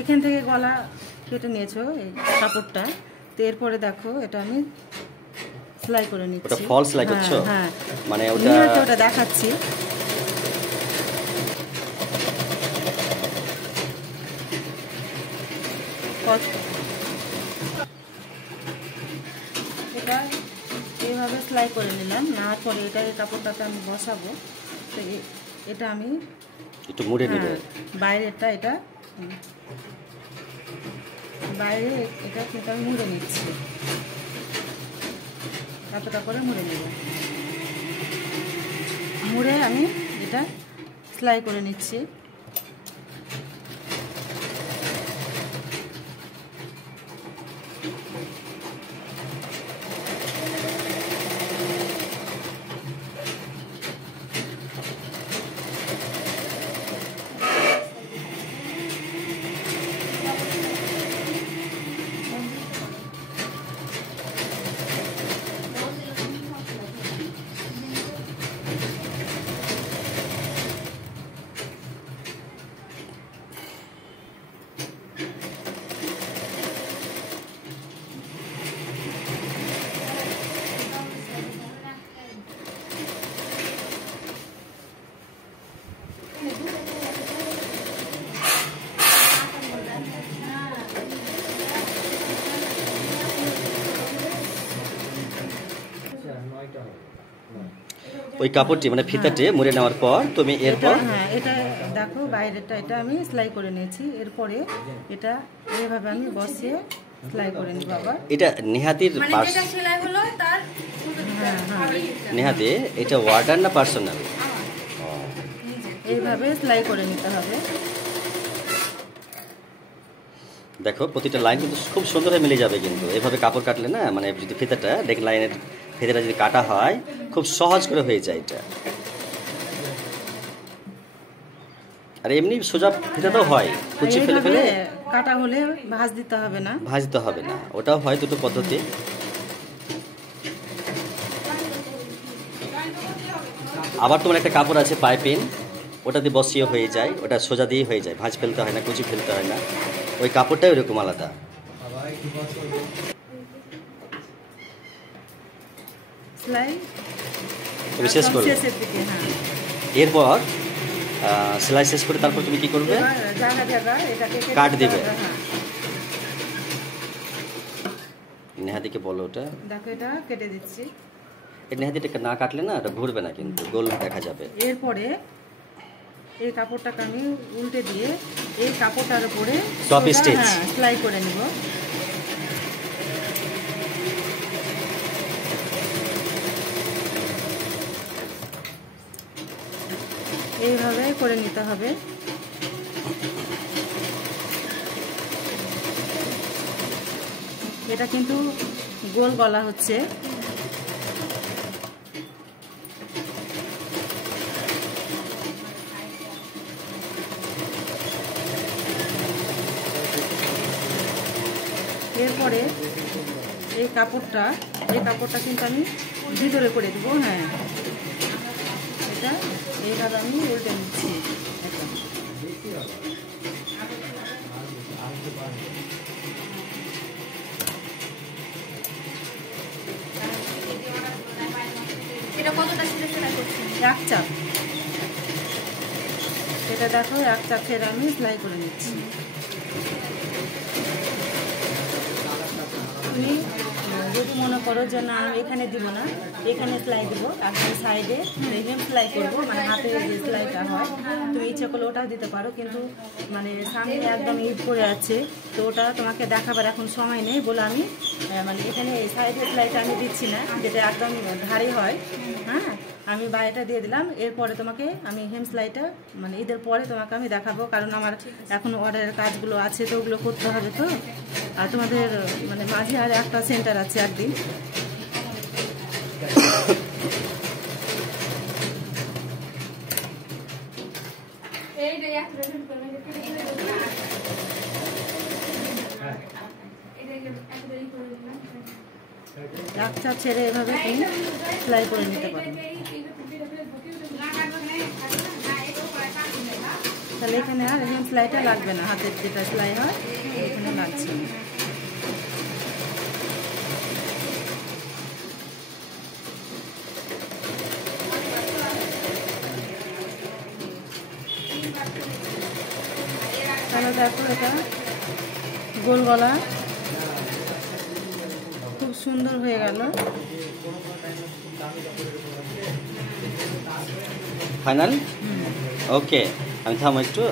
এখান থেকে গলা কেটে নিয়েছো এই কাপড়টা, তো এরপরে দেখো এটা আমি সেলাই করে নিচ্ছি। ওটা ফল সেলাই করছো? হ্যাঁ, মানে ওটা দেখাচ্ছি। এটা এইভাবে সেলাই করে নিলাম, নেওয়ার পরে এটা এই কাপড়টাতে আমি বসাবো। তো এটা আমি একটু মুড়ে নেব। বাইরেটা এটা বাইরে এটা কিন্তু আমি মুড়ে নিচ্ছি, এতটা করে মুড়ে নেব। মুড়ে আমি এটা সেলাই করে নিচ্ছি। ওই কাপড়টি মানে ফিতাটি মুড়ে নেওয়ার পর তুমি এরপর এটা দেখো বাইরেটা এটা আমি সেলাই করে নিয়েছি। এরপরে এটা এইভাবে আমি বসিয়ে সেলাই করে নিব। আবার এটা নেহাতির সেলাই হলো তার নেহাতি এটা ওয়ার্ডার না পার্সোনাল? এইভাবে সেলাই করে নিতে হবে। দেখো প্রতিটা লাইন কিন্তু খুব সুন্দর হয়ে মিলে যাবে, কিন্তু এভাবে কাপড় কাটলে না, মানে যদি ফিতাটা দেখ লাইনের ফিতাটা যদি কাটা হয় খুব সহজ করে হয়ে যায় এটা। আর এমনি সোজা ফিতাটাও হয়, কুচি ফেলে ফেলে কাটা হলে ভাঁজ দিতে হবে না, ভাজতে হবে না, ওটাও হয় দুটো পদ্ধতি। আবার তোমার একটা কাপড় আছে পাইপিং, ওটা দিয়ে বসিয়ে হয়ে যায়, ওটা সোজা দিয়ে হয়ে যায়, ভাঁজ ফেলতে হয় না, কুচি ফেলতে হয় না। ওই কাপড়টাই ওরকম আলাদা। তুমি শেষ করবে, এরপর সেলাই শেষ করে তারপর তুমি কি করবে? কাট দিবে। নেহাদিকে বলো ওটা দেখো এটা কেটে দিচ্ছি। নেহাদিটাকে না কাটলে না ওটা ঘুরবে না, কিন্তু গোল দেখা যাবে। এরপরে এই কাপড়টাকে আমি উল্টে দিয়ে এই কাপড়টার উপরে টপ স্টিচ সেলাই করে নিব। এইভাবে করে নিতে হবে। এটা কিন্তু গোল গলা হচ্ছে। এরপরে এই কাপড়টা কিন্তু আমি ভিতরে করে দেবো। হ্যাঁ, এটা এইভাবে আমি উল্টে নিচ্ছি। এক চাপ, এটা দেখো এক চাপ ছেড়ে আমি সেলাই করে নিচ্ছি। তুমি যদি মনে করো যে না আমি এখানে দিব না, এখানে সেলাই দিব, একদম সাইডে হেম সেলাই করবো, মানে হাতে যে সেলাইটা হয়, তুমি ইচ্ছে করলে ওটাও দিতে পারো। কিন্তু মানে সামনে একদম ঈদ করে আছে, তো ওটা তোমাকে দেখাবার এখন সময় নেই বলে আমি মানে এখানে এই সাইডে সেলাইটা আমি দিচ্ছি না, যেটা একদম ধারি হয়। হ্যাঁ, আমি বাইরেটা দিয়ে দিলাম। এরপরে তোমাকে আমি হেম সেলাইটা মানে ঈদের পরে তোমাকে আমি দেখাবো, কারণ আমার এখন অর্ডারের কাজগুলো আছে, তো ওগুলো করতে হবে। তো আর তোমাদের মানে মাঝে আর একটা সেন্টার আছে একদিন। এক চাপ ছেড়ে এভাবে তুমি সেলাই করে নিতে পারো। তাহলে এখানে আর এখানে সেলাইটা লাগবে না, হাতের যেটা সেলাই হয় এখানে লাগছে না। তাহলে দেখো এটা গোল গলা খুব সুন্দর হয়ে গেল। ফাইনাল ওকে, আমি থামো একটু।